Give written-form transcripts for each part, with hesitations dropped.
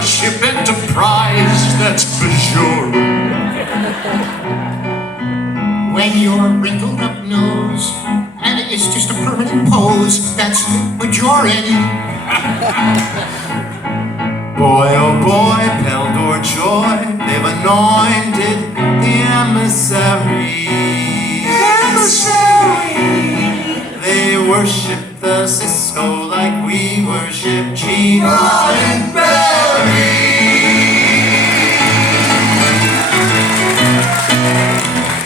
Starship Enterprise, that's for sure. When your wrinkled up nose and it's just a permanent pose, that's majority. Boy, oh boy, Peldor joy, they've anointed the emissary. They worship the Cisco like we worship Gene Roddenberry.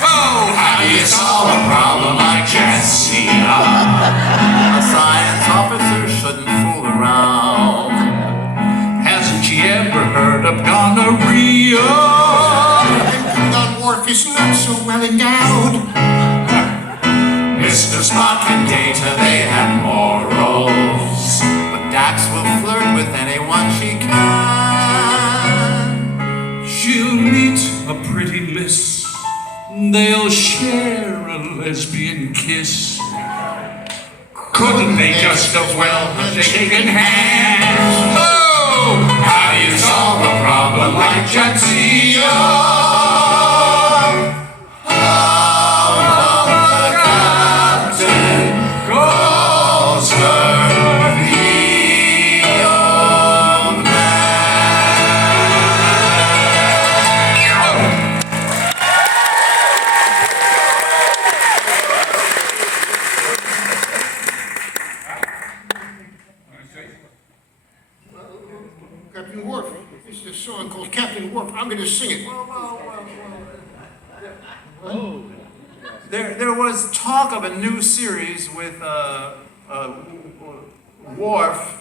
Oh, how do you solve a problem like Jesse? A science officer shouldn't fool around. Hasn't she ever heard of gonorrhea? Klingon Worf is not so well endowed. Mr. Spock and Data, they have morals, but Dax will flirt with anyone she can. She'll meet a pretty miss. They'll share a lesbian kiss. Couldn't they just as well have shaken hands? Oh, how do you solve a problem like Jadzia? Captain Worf, this is a song called Captain Worf. I'm going to sing it. There was talk of a new series with Worf,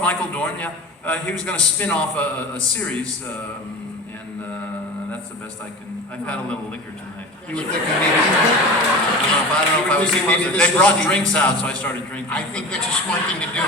Michael Dorn, yeah. He was going to spin off a series, and that's the best I can. I've had a little liquor tonight. You were thinking maybe... I don't know if I was supposed to. They brought drinks out, so I started drinking. I think that's a smart thing to do.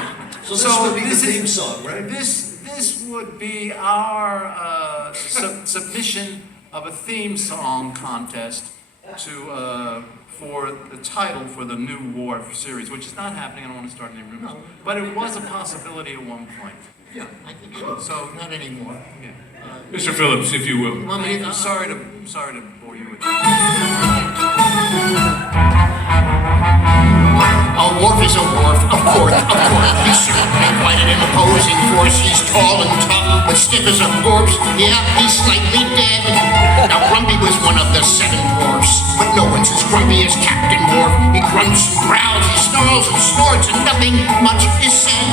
So this would be the theme song, right? This would be our submission of a theme song contest to for the title for the new Worf series, which is not happening. I don't want to start any rumors, but it was a possibility at one point. Yeah, I think so. So Not anymore. yeah. Mr. Phillips, if you will. Want me to- I'm sorry to bore you with that. A Worf is a Worf, of course. He's certainly quite an imposing force. He's tall and tough, but stiff as a corpse. Yeah, he's slightly dead. Now, Grumpy was one of the 7 dwarfs, but no one's as grumpy as Captain Worf. He grunts and growls, he snarls and snorts, and nothing much is said.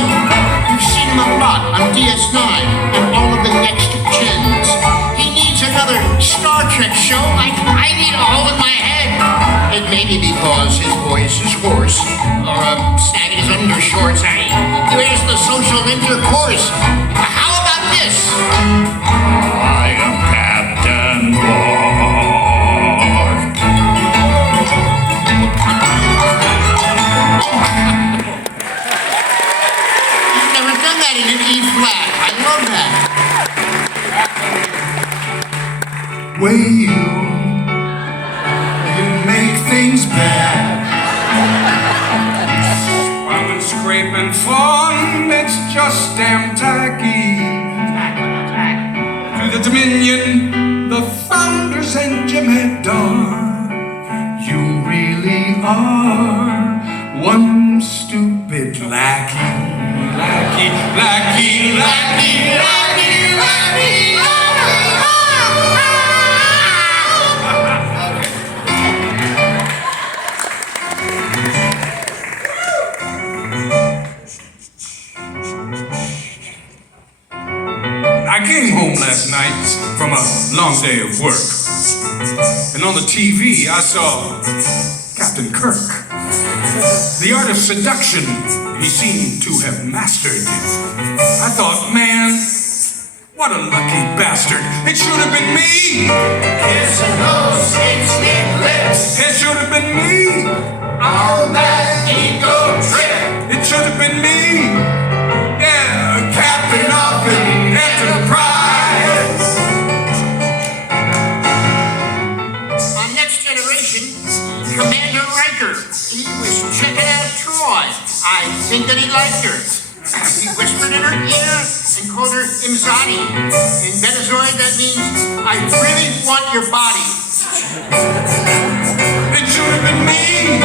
You've seen him a lot on DS9 and all of the next gens. He needs another Star Trek show like I need a hole in my head. It may be because his voice is hoarse, or snagging his undershorts. Where's the social intercourse? How about this? I am Captain Worf. You've never done that in an E flat. I love that. Way you make things bad. While it's scraping fun, it's just damn tacky. To the Dominion, the founders and Jim had done. You really are one stupid lackey. Lackey, lackey, lackey, lackey, lackey. I came home last night from a long day of work, and on the TV I saw Captain Kirk. The art of seduction he seemed to have mastered. I thought, man, what a lucky bastard. It should have been me. Kissing those sweet lips It should have been me. on that ego trip. It should have been me. Yeah, captain of the Enterprise. On Next Generation, Commander Riker, he was checking out Troy. I think that he liked her. He whispered in her ear and called her Imzadi. In Venezuela, that means, I really want your body. It should have been me.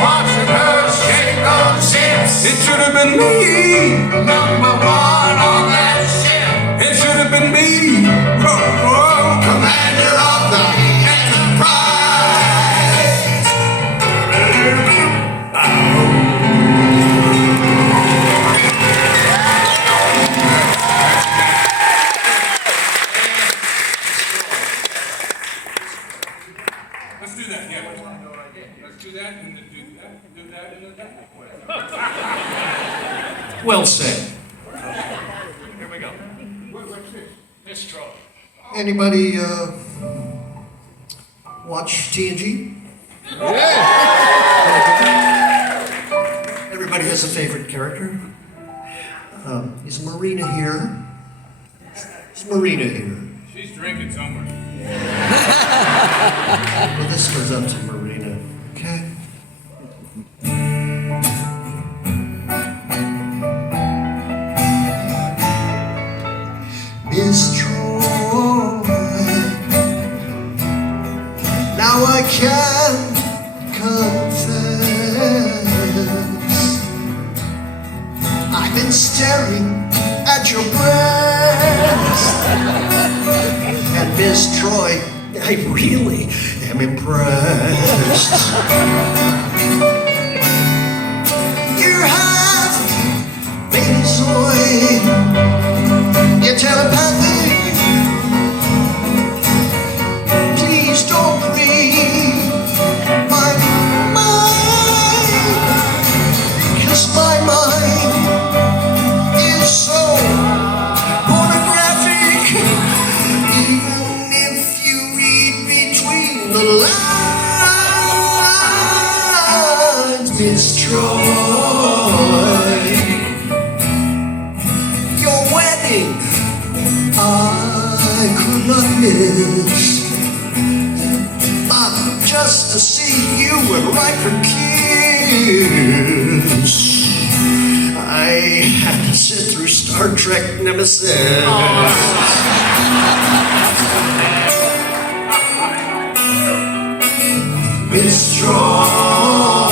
Watching her shake those hips. It should have been me. Number one on that ship. It should have been me. Oh, oh. Commander of the Enterprise. Let's do that, yeah. Let's do that and then do that and then that. Well said. Here we go. Miss Troy. Anybody watch TNG? Everybody has a favorite character. Is Marina here? Is Marina here? She's drinking somewhere. Well, this goes up to Marina, okay? Miss Troy, now I can confess I've been staring at your breast. And Miss Troy, I really am impressed. You're half Mazoid, you're telepathic. Please don't read my mind, 'cause my mind is so pornographic. Even if you read between the lines, Miss Troy, your wedding I could not miss. Just to see you and write for kiss, I had to sit through Star Trek Nemesis. Miss Troy,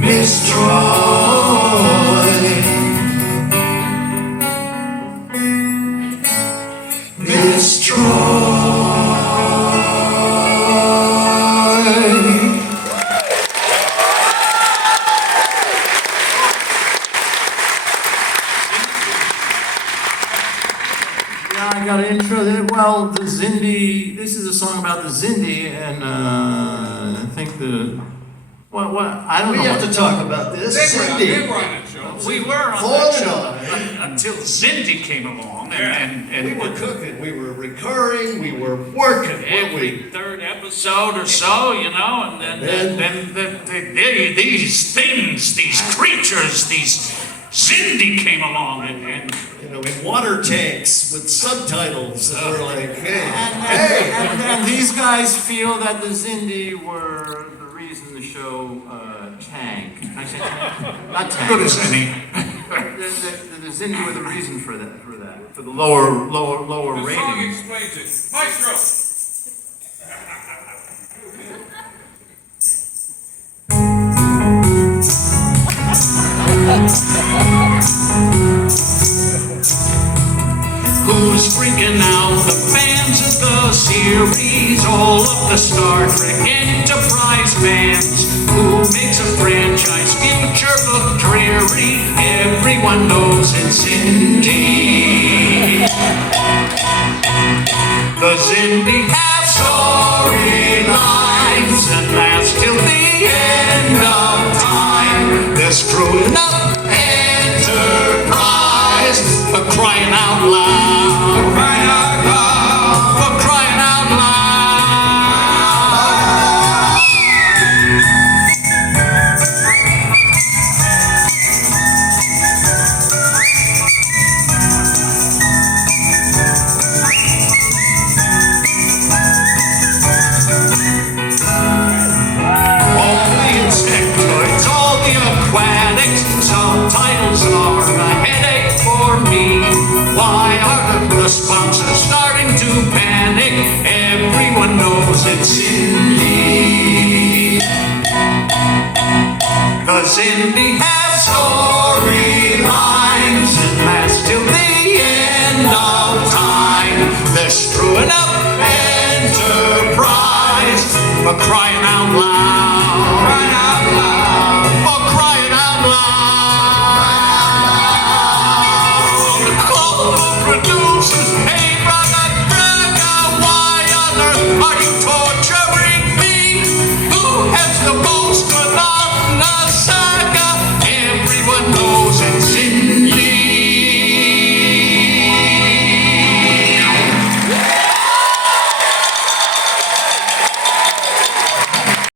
Miss Troy, Miss Troy. Yeah, I got an intro there. Well, the Zindi, this is a song about the Zindi, and I think the, what, I don't We know. have to talk about this. They Cindy. were on that show. We were on Paul that and show I. until Zindi came along, and We were cooking, we were recurring, we were working, weren't every we? third episode or so, you know, and then these things, these creatures, these Zindi came along, and You know, in water tanks with subtitles, and we're like, hey, and these guys feel that the Zindi were the reason the show tanked. Can I say tanked? Not tanked. Good as any. The Zindi were the reason for that, for the lower The song rating. explains it. Maestro! Who's freaking out? The fans of the series, all of the Star Trek Enterprise fans. Who makes a franchise future look dreary? Everyone knows it's Zindi. The Zindi have storylines that last till the end of time. They're screwing up Enterprise for crying out loud. Crying out loud! For crying out loud. Only it's the sponsors starting to panic. Everyone knows it's Indy. 'Cause Indy has storylines and that's till the end of time. They're screwing up Enterprise, but crying